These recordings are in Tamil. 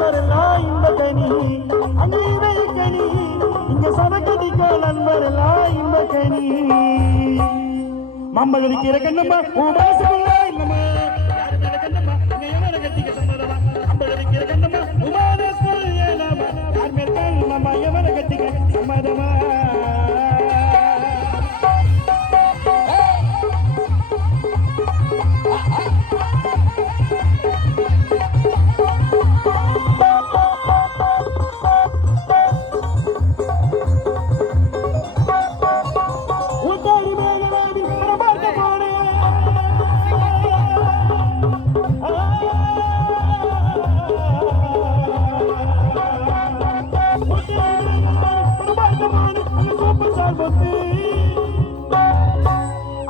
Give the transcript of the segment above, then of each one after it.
நண்பரெல்லாம் இந்த கனி அங்கே கனி இங்க சரக்கடிக்கோ நண்பரெல்லாம் இந்த கனி மம்பகதிக்கிற கண்ணம்மா உபாசமில்லை இல்லம்மா யாரு மேல கண்ணம்மா இங்க எவர கட்டிக்க சம்மதமா மம்பகதிக்கிற கண்ணம்மா உபாதஸ்கள் ஏலாமா யார் மேல் கண்ணம்மா எவர கட்டிக்க சம்மதமா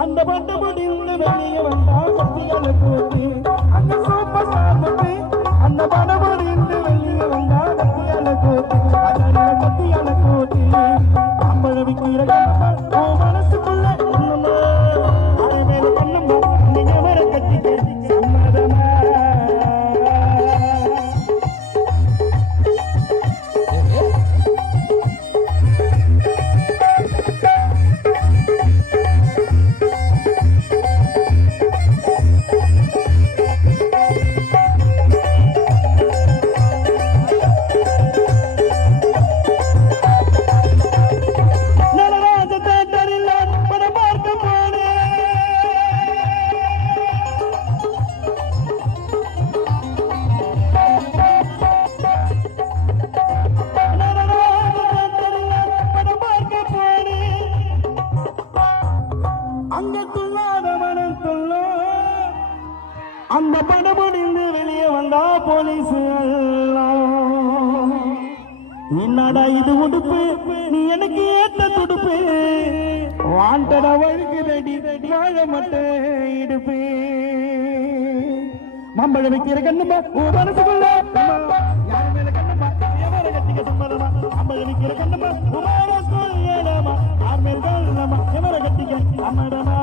அந்த பட்டபடிந்து வெளியே வந்தா கத்தியால கூட்டி அந்த சூப்பர் ஸ்டார் முட்டி அந்த படபடிந்து வெளியே வந்தா கத்தியால கூட்டி கத்தியால கூட்டி அம்பழ விக்கிற கண்ணம்மா ஓ மனசுக்குள்ள கண்ணம்மா அது மேல கண்ணம்மா நீங்க வர கட்டிக்க சம்மதமா அந்த படபடிந்து வெளியே வந்தா போலீஸ் என்னடா இது உடுப்பு நீ எனக்கு ஏத்த துடுப்பு வாண்டடா வழுக்கு தடி வாழ மட்டும் இடுப்பு மம்பழ வைக்கிற கண்ணுமா ஓ மனசுக்குள்ள யாரு மேல கண்ணுமா எவர கட்டிக்க சம்மதமா மம்பழ வைக்கிற கண்ணுமா உமாரஸ்கள் ஏலாமா யார் மேல் கண்ணுமா எவர கட்டிக்க சம்மதமா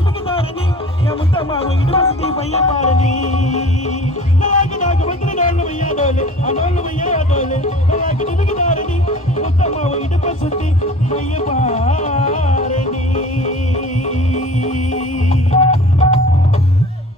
நிமிக்கு தாரணி என் முத்தம்மாவை இடுவசதி பையன் பாரணி நாக்கு வந்து டோலு மையா டோலு டோலு மையா டோலு நாக்கு நிமிக்கு தாரணி முத்தம்மாவை இடுப்ப சுத்தி பையன் பாரணி